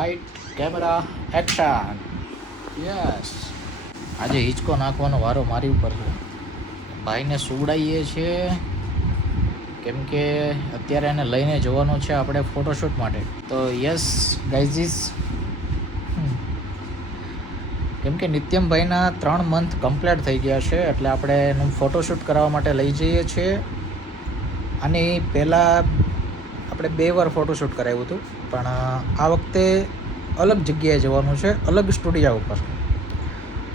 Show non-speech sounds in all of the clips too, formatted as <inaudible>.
Light camera action yes આજે હિંચકો નાખવાનો વારો મારી ઉપર છે. ભાઈને સુવડાવીએ છીએ કેમ કે અત્યારે એને લઈને જવાનું છે આપણે ફોટોશૂટ માટે. તો યસ ગાઈઝીસ કેમ કે નિત્યમભાઈના ત્રણ મંથ કમ્પ્લીટ થઈ ગયા છે, એટલે આપણે એનું ફોટોશૂટ કરાવવા માટે લઈ જઈએ છીએ. અને પહેલાં આપણે બે વાર ફોટોશૂટ કરાવ્યું હતું. પણ આ વખતે અલગ જગ્યાએ જવાનું છે, અલગ સ્ટુડિયો ઉપર.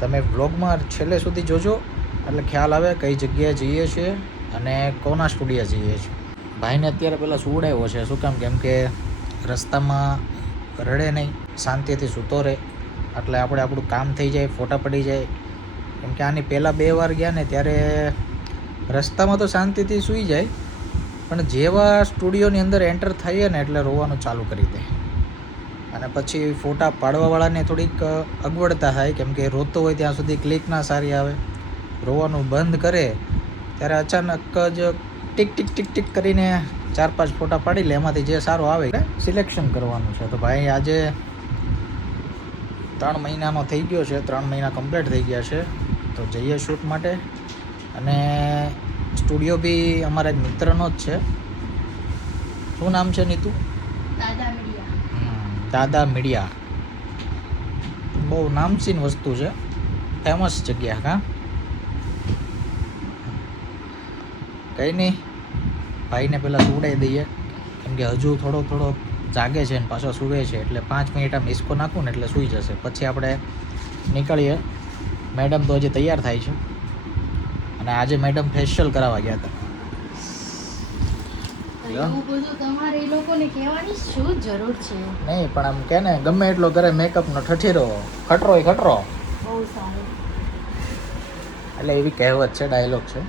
તમે વ્લોગમાં છેલ્લે સુધી જોજો, એટલે ખ્યાલ આવે કઈ જગ્યાએ જઈએ છીએ અને કોના સ્ટુડિયો જઈએ છીએ. ભાઈને અત્યારે પહેલાં સુવડાવ્યો છે, શું કામ? કેમ કે રસ્તામાં રડે નહીં, શાંતિથી સૂતો રહે. એટલે આપણે આપણું કામ થઈ જાય, ફોટા પડી જાય. કેમ કે આની પહેલાં બે વાર ગયા ને ત્યારે રસ્તામાં તો શાંતિથી સૂઈ જાય પણ જેવા સ્ટુડિયોની અંદર એન્ટર થઈએ ને એટલે રોવાનું ચાલુ કરી દે. અને પછી ફોટા પાડવાવાળાને થોડીક અગવડતા થાય, કેમ કે રોતો હોય ત્યાં સુધી ક્લિક ના સારી આવે. રોવાનું બંધ કરે, ત્યારે અચાનક જ ટીક ટીક ટીક ટીક કરીને ચાર પાંચ ફોટા પાડી લે, એમાંથી જે સારો આવે સિલેક્શન કરવાનું છે. તો ભાઈ આજે ત્રણ મહિનાનો થઈ ગયો છે, ત્રણ મહિના કમ્પ્લીટ થઈ ગયા છે. તો જઈએ શૂટ માટે. અને સ્ટુડિયો બી અમારા એક મિત્રનો જ છે. શું નામ છે નીતુ? દાદા મીડિયા. બહુ નામચીન વસ્તુ છે. ફેમસ જગ્યા હા. કંઈ નહીં. ભાઈને પહેલાં સુવડાવી દઈએ. કેમ કે હજુ થોડો થોડો જાગે છે ને પાછો સૂવે છે. એટલે પાંચ મિનિટ આમ હિસકો નાખું ને એટલે સૂઈ જશે. પછી આપણે નીકળીએ. મેડમ તો હજી તૈયાર થાય છે. અને આજે મેડમ ફેશિયલ કરાવવા ગયા હતા. નહીં પણ આમ કે ને ગમે એટલો કરે મેકઅપનો ઠઠીરો ખટરો એ ખટરો. એટલે એવી કહેવત છે ડાયલોગ છે.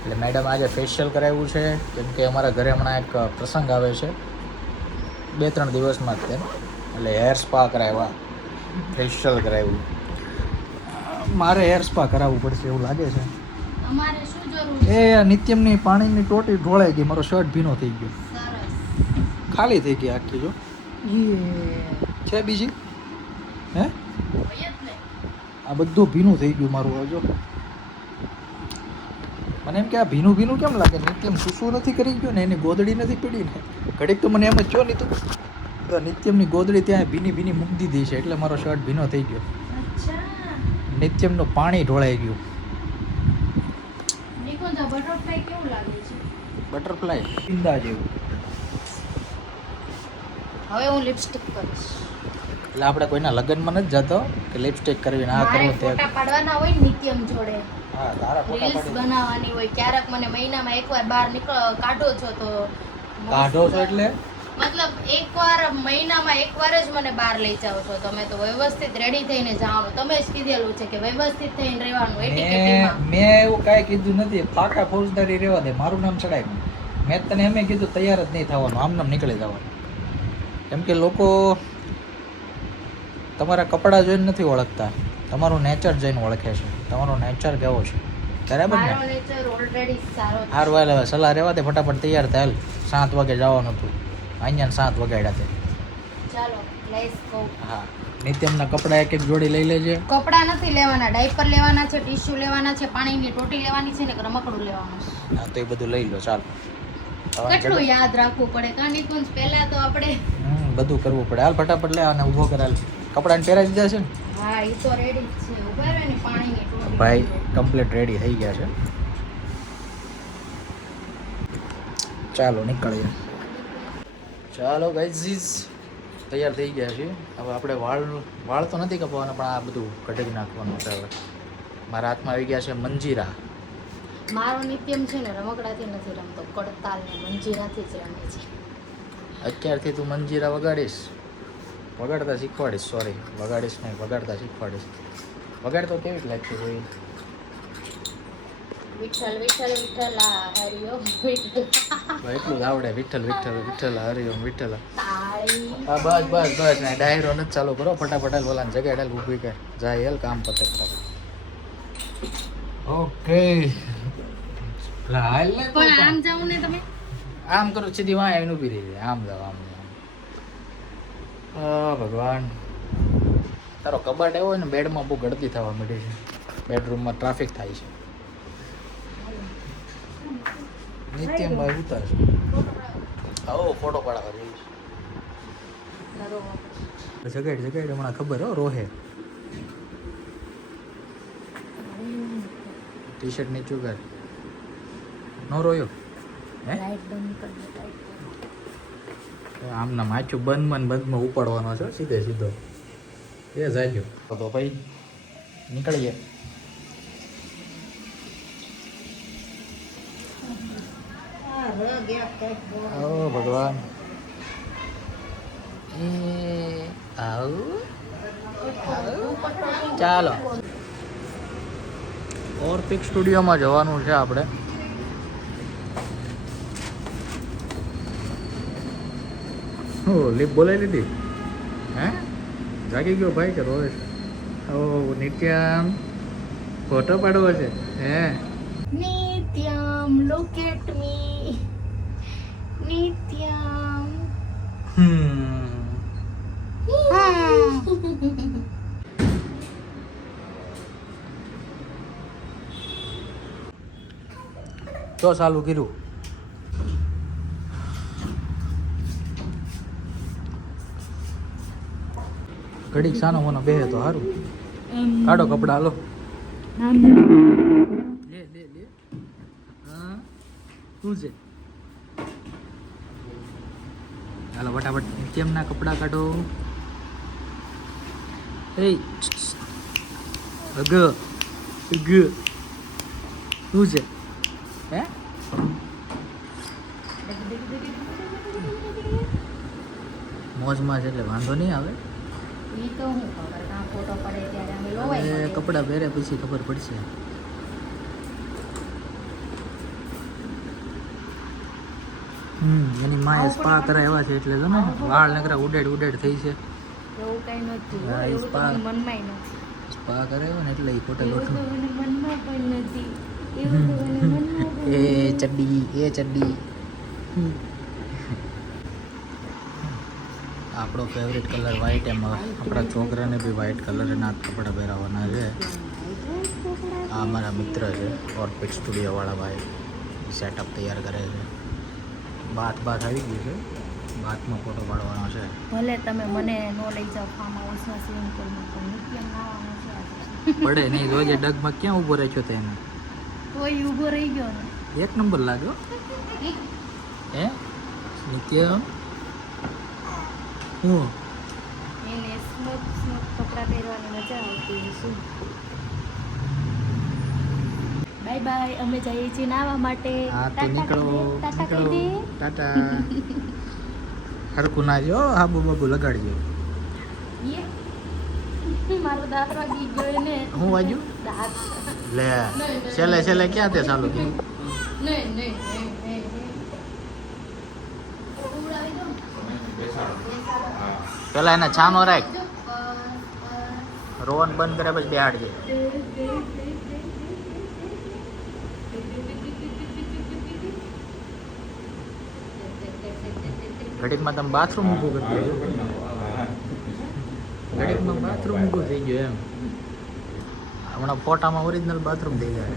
એટલે મેડમ આજે ફેશિયલ કરાવ્યું છે કેમ કે અમારા ઘરે હમણાં એક પ્રસંગ આવે છે. બે ત્રણ દિવસમાં જ તે એટલે હેર સ્પા કરાવ્યા ફેશિયલ કરાવ્યું. મારે હેર સ્પા કરાવવું પડશે એવું લાગે છે. તમારે શું જરૂર એ નિત્યમની પાણીની ટોટી ઢોળાઈ ગઈ મારો શર્ટ ભીનો થઈ ગયો. સરસ. ખાલી થઈ ગઈ આખી જો. છે બીજી? હે? આ બધું ભીનું થઈ ગયું મારું જો. મને એમ કે આ ભીનું ભીનું કેમ લાગે? નિત્યમ સુસુ નથી કરી ગયો ને એની ગોદડી નથી પડી ને. ઘડીક તો મને એમ જ જો નહીં તો. નિત્યમની ગોદડી ત્યાં ભીની ભીની મૂકી દીધી છે એટલે મારો શર્ટ ભીનો થઈ ગયો. નિત્યમનું પાણી ઢોળાઈ ગયું. બટરફ્લાય કેવું લાગે છે? બટરફ્લાય જેવું. હવે હું લિપસ્ટિક કરીશ. એટલે આપણે કોઈના લગ્નમાં નથી જતો કે લિપસ્ટિક કરવી ના કરવું તે. ફોટા પાડવાના હોય નિત્યમ જોડે. હા તારા ફોટા રીલ્સ બનાવવાની હોય ક્યારેક મને મહિનામાં એકવાર બહાર નીકળ કાઢો છો તો કાઢો છો એટલે? મતલબ એકવાર મહિનામાં એકવાર જ મને બહાર લઈ જાઓ છો. તમે તો વ્યવસ્થિત રેડી થઈને જવાનું તમે જ કીધેલું છે કે વ્યવસ્થિત થઈને રહેવાનું મેં મેં એવું કાંઈ કીધું નથી. પાકા ફોજદારી રહેવા દે. મારું નામ ચડાય મેં તને એમ કીધું તૈયાર જ નહીં થવાનું. આમ નામ નીકળી જવાનું. કેમ કે લોકો તમારા કપડાં જોઈને નથી ઓળખતા. તમારું નેચર જોઈને ઓળખે છે. તમારો નેચર કેવો છે? બરાબર ને? સારો હાલ હવે સલાહ રહેવા દે. ફટાફટ તૈયાર થાય સાત વાગે જવાનું હતું અહીંયા સાત વગાડ્યા તે. ચાલો લેટ્સ ગો હા. નિત્યમના કપડા એક એક જોડી લઈ લેજે. કપડાં નથી લેવાના ડાયપર લેવાના છે ટીશ્યુ લેવાના છે પાણીની ટોટી લેવાની છે ને રમકડું લેવાનું છે. હા તો એ બધું લઈ લો ચાલો. કેટલું યાદ રાખવું પડે? કા નિકુંજ પહેલા તો આપણે હમ બધું કરવું પડે. હાલ ફટાફટ લે અને ઊભો કરાલ કપડાને પહેરાવી દીધા છે ને? હા એ તો રેડી છે. ઊભા રહે ને પાણીની ટોટી ભાઈ કમ્પ્લીટ રેડી થઈ ગયા છે. ચાલો નીકળીએ. ચાલો ગાઈઝીસ તૈયાર થઈ ગયા છે હવે આપણે વાળ વાળ તો નથી કપાવવાના પણ આ બધું કઢાવી નાખવાનું છે હવે. મારા હાથમાં આવી ગયા છે મંજીરા. મારો નિત્યમ છે ને રમકડાથી નથી રમતો કડતાલ ને મંજીરાથી જ રમે છે. અત્યારથી તું મંજીરા વગાડીશ. વગાડતા શીખવાડીશ સોરી વગાડીશ નહીં વગાડતા શીખવાડીશ. વગાડતો કેવી લાગતી ભાઈ વિઠ્ઠલ વિઠ્ઠલ વિઠ્ઠલા હરિયો વિઠ્ઠલ. ભાઈ એટલું જ આવડે વિઠ્ઠલ વિઠ્ઠલ વિઠ્ઠલ હરિઓમ વિઠ્ઠલ. હા બસ બસ બસ. ને ડાયરો નથી ચાલુ કરો. ફટાફટ હાલ બોલાને જગ્યા ડાલ ઊભી કર. જાય હેલ કામ પતે ઓકે. હાલ ને પણ. આમ જાઉં ને તમે? આમ કરો સીધી વાય આવીને ઊભી રહી જાય. આમ જાવ આમ જાવ ભગવાન. તારો કબાટ એવો હોય ને બેડમાં બહુ ગળતી થવા માંડી છે. બેડરૂમમાં ટ્રાફિક થાય છે. નિત્યમભાઈ ઉતાર. છે આવો ફોટો પાડવા જગાડ જગાડ હમણાં ખબર હો રોહે. ટી શર્ટ નીચું કર નો રોયો? હે? બંધ આમના માચું બંધમાં મન બંધમાં ઉપાડવાનો છે સીધે સીધો. એ જાય તો ભાઈ નીકળીએ. ઓ ભગવાન. આવું ચાલો. ઓર્પિક સ્ટુડિયોમાં જવાનું છે આપણે. લીપ બોલાવી લીધી? હે? જાગી ગયો ભાઈ કે રોવે છે ઓ નિત્યામ. ફોટો પાડવો છે. હે. નિત્યમ લુક એટ મી નિત્યમ હમ તો ચાલુ કર્યું. ઘડીક સાનો મોનો બેહે તો સારું કાઢો કપડા હાલો. લે લે લે. હા. શું છે? હાલો ફટાફટ કેમના કપડાં કાઢો? એ અગ અગ. શું છે? હે? મોજમાં છે એટલે વાંધો નહીં આવે. કપડાં પહેરે પછી ખબર પડશે. હમ એની માએ સ્પા કરાવ્યા છે એટલે જો ને. વાળ નકરા ઉડેડ ઉડેડ થઈ છે. એવું કઈ હા, મનમાંય નથી. સ્પા કરાવ્યો ને એટલે એ મનમાં પણ નથી. મનમાં પણ એ ચડ્ડી એ ચડ્ડી. આપણો ફેવરેટ કલર વ્હાઈટ એમાં આપણા છોકરાને બી વ્હાઈટ કલરના કપડાં પહેરાવવાના છે. આ અમારા મિત્ર છે ઓર્પિડ સ્ટુડિયોવાળા ભાઈ. સેટઅપ તૈયાર કરે છે. બાથ બાત આવી ગયું છે. બાતમાં ફોટો પાડવાનો છે. ભલે તમે મને નો લઈ જાઓ ફાર્મ હાઉસમાં સ્વિમિંગ પુલમાં પણ નિત્યમ નાવાનું છે પડે નહીં રોજે ડગમાં ક્યાં ઊભો રાખ્યો તો એને? કોઈ ઊભો રહી ગયો ને. એક નંબર લાગ્યો? હે? નિત્ય હું? એને સ્મૂથ સ્મૂથ કપડાં પહેરવાની મજા આવતી શું બાય બાય અમે જઈએ છીએ નાવા માટે. હા તો નીકળો નીકળો. ટાટા. <laughs> હરખું ના જો હાબુ બાબુ લગાડજો. મારો દાંત વાગી ગયો ને. હું વાજુ દાંત. લે છેલ્લે છેલ્લે ક્યાં તે ચાલુ નહીં નહીં દો. પેલા એને છાનો રાખ. રોવન બંધ કરે પછી બેહાડજે. ઘડીકમાં તમે બાથરૂમ ઊભું કરી દેજો ઘડીકમાં બાથરૂમ ઊભું થઈ ગયું એમ. હમણાં ફોટામાં ઓરિજિનલ બાથરૂમ થઈ જાય.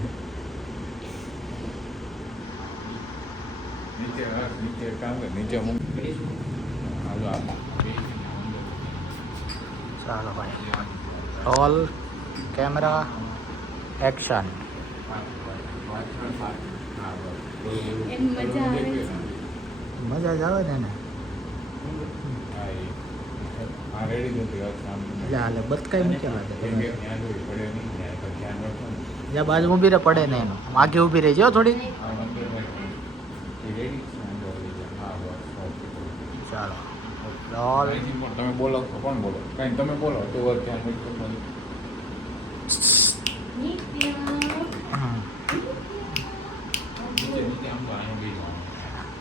ચાલો ભાઈ. Roll camera action. મજા જ આવે ને એને હા, એ. હા, ready નથી, આ કામ નથી. એટલે બતકાઈ મૂકેલા ત્યાં બાજુ ઊભી રહે પડે ને એનું. આમ આગે ઊભી રહેજો થોડી. ચાલો. તમે બોલો કોણ બોલો? કાંઈ તમે બોલો. તો.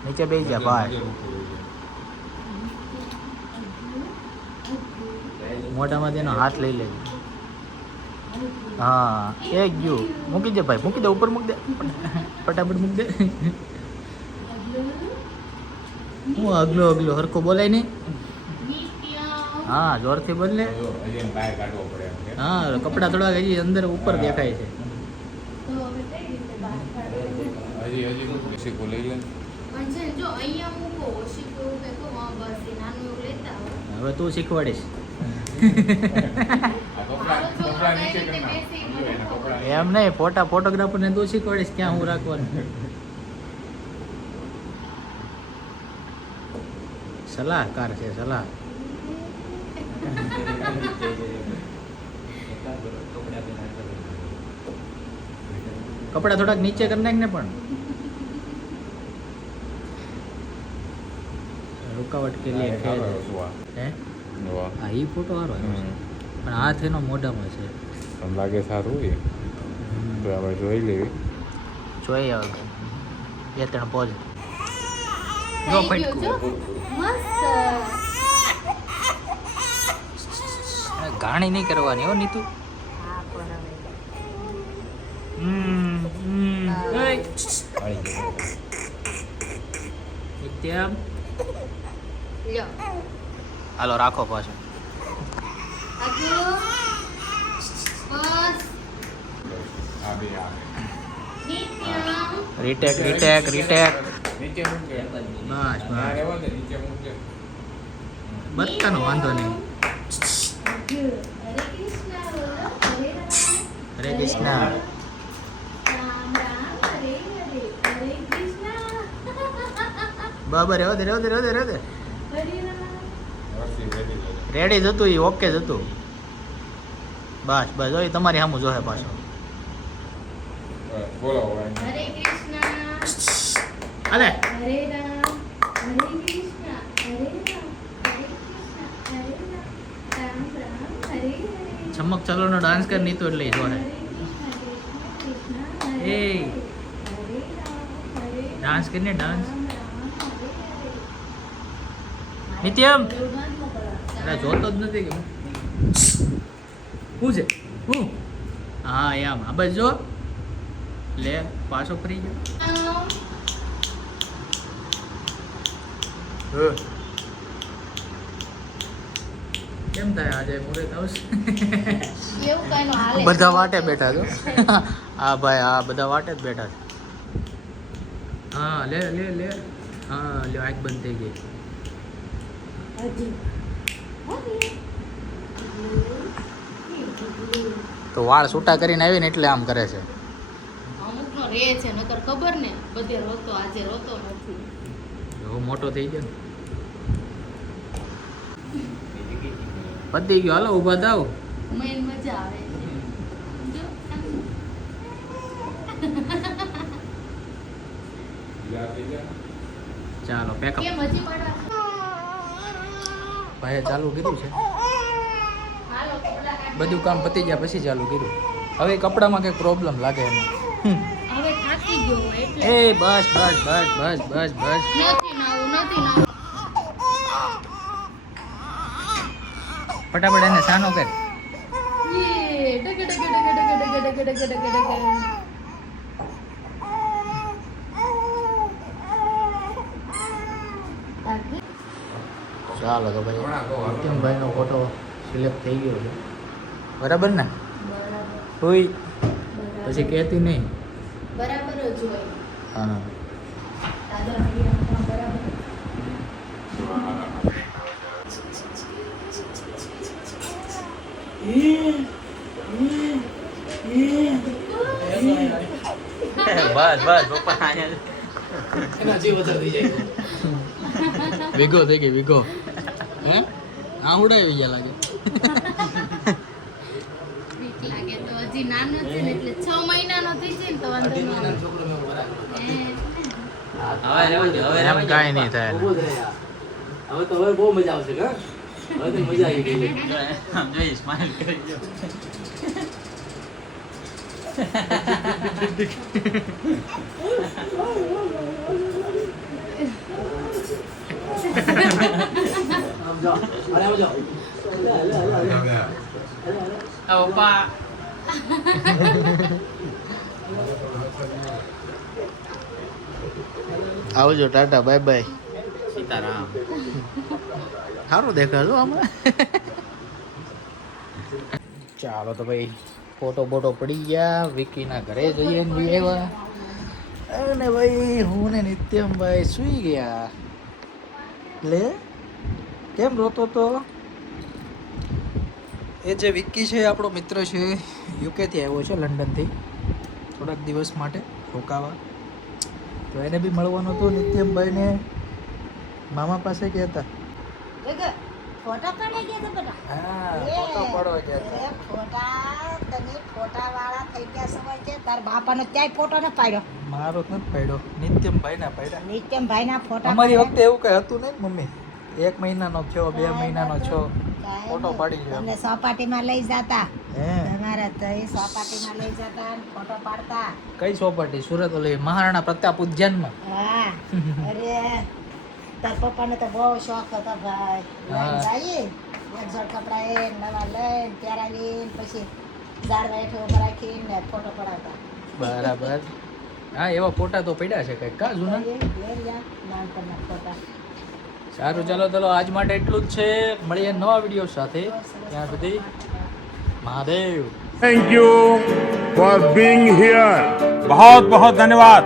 નીચે બેસી જા ભાઈ. મોઢામાં તેનો હાથ લઈ લે હા એ ગયું મૂકી દે ભાઈ મૂકી દે ઉપર મૂકી દે ફટાફટ મૂકી દે હું અગલો અગલો હરકો બોલાય નહીં હા જોરથી બદલે હા કપડાં થોડા હજી અંદર ઉપર દેખાય છે હવે તું શીખવાડીશ <laughs> એમ નહીં ફોટા ફોટોગ્રાફર ને તું શીખવાડીશ ક્યાં હું રાખવાનું. સલાહકાર છે સલાહ. કપડા થોડાક નીચે કરી નાખ ને પણ રૂકાવટ કે લીએ હે? હા એ ફોટો સારો આવ્યો પણ હાથ એનો મોઢામાં છે. તમને લાગે સારું હોય. તો આપણે જોઈ લેવી. જોઈ આવે. બે ત્રણ પોજ જો ફટકું. ગાણી નહીં કરવાની હો નીતુ. નિત્યમ લ્યો. હાલો, રાખો પાછો. રીટેક રીટેક રીટેક બસ બતાનો વાંધો નહીં. હરે કૃષ્ણ. બરાબર રહેવા દે રહેવા દે રહેવા દે રહેવા દે રેડી. જ હતું એ ઓકે જ હતું. બસ બસ ઓય તમારી સામું જોહે પાછો. બોલો હવે. હરે કૃષ્ણ. હાલે હરે રામ. હરે કૃષ્ણ. હરે રામ. હરે કૃષ્ણ. હરે રામ. રામ રામ હરે હરે. ચમક ચલોનો ડાન્સ કર નહીં તો એટલે જોહે. એ. ડાન્સ કરીને ડાન્સ નિત્યમ અરે જોતો જ નથી કે હું શું છે? હું હા એમ. આ બસ જો. લે પાછો ફરી ગયો. કેમ થાય આજે મોડે આવશે એવું કઈ નો હાલે. બધા વાટે બેઠા છો? હા ભાઈ હા બધા વાટે જ બેઠા છે. હા લે લે લે. હા લે આંખ બંધ થઈ ગઈ. હજી. તો વાળ છૂટા કરીને આવીને એટલે આમ કરે છે. અમુક રે છે નકર ખબર ને બધે રોતો આજે રોતો નથી. બહુ મોટો થઈ ગયો. પતી ગયો. હાલો ઊભા થાવ. મેન મજા આવે? ચાલો પેકઅપ કેમ હજી પાડવા? ભાઈએ ચાલુ કર્યું છે. બધું કામ પતી ગયા પછી ચાલુ કર્યું. હવે કપડામાં કંઈક પ્રોબ્લેમ લાગે એટલે. એ બસ બસ બસ બસ બસ બસ. ફટાફટ એને સાનો કર. ચાલો તો ભાઈ નિત્યમભાઈનો ફોટો સિલેક્ટ થઈ ગયો છે. બરાબર ને? હોય. પછી કહેતી નહીં. બરાબર હા. બસ બસ પપ્પા અહીંયા થઈ જાય. વિગો થઈ ગઈ વિગો. આ ઉડાવી ગયા લાગે. બીક લાગે તો હજી નાનો છે ને એટલે છ મહિનાનો થઈ છે ને તો વાંધો ન આવે. હે. એમ કાંઈ નહીં થાય. હવે તો હવે બહુ મજા આવશે હા. હવે તો મજા આવી ગઈ. જોઈ સ્માઈલ કરી જો <laughs> <laughs> આવજો ટાટા બાય બાય. સીતારામ. સારું દેખાતું આમાં. ચાલો તો ભાઈ ફોટો બોટો પડી ગયા. વિકીના ઘરે જઈએ ને બી આવ્યા. અને ભાઈ હું ને નિત્યમભાઈ સુઈ ગયા. લે કેમ રોતો તો? એ જે વિક્કી છે આપણો મિત્ર છે યુકેથી આવ્યો છે લંડનથી. થોડાક દિવસ માટે રોકાવા. તો એને બી મળવાનું હતું નિત્યમભાઈને મામા પાસે ગયા હતા ફોટા પાડવા ગયા હતા બધા? હા ફોટા પડો ગયા એ ફોટા તને ફોટા વાળા થઈ ગયા સમય છે. તાર બાપાનો ક્યાંય ફોટો ન પાડ્યો? મારો તો પાડ્યો નિત્યમભાઈ ના પાડ્યા. નિત્યમ ભાઈ ના ફોટા અમારી. વખતે એવું કઈ હતું નહીં મમ્મી? એક મહિનાનો થયો બે મહિનાનો છો ફોટો. પાડી ગયો તમને સોપાટીમાં લઈ જતા. હે? તમારા તઈ સોપાટીમાં લઈ જતા અને ફોટો પાડતા. કઈ સોપાટી? સુરત ઓલી મહારાણા પ્રતાપ ઉદ્યાનમાં. હા. અરે તાર પપ્પાને તો બહુ શોખ હતો ભાઈ. જઈએ. એક જોડ કપડા એ નવા લઈને પહેરાવીને પછી ઝાડવા હેઠળ ઊભા રાખીને ફોટો પડાવતા. બરાબર. હા એવા ફોટા તો પડ્યા છે કંઈક કા જૂના? નાનપણના ફોટા. સારું ચાલો ચાલો આજ માટે એટલું જ છે. મળીએ નવા વીડિયો સાથે. ત્યાં સુધી Mahadev. Thank you for being here બહુ બહુ ધન્યવાદ.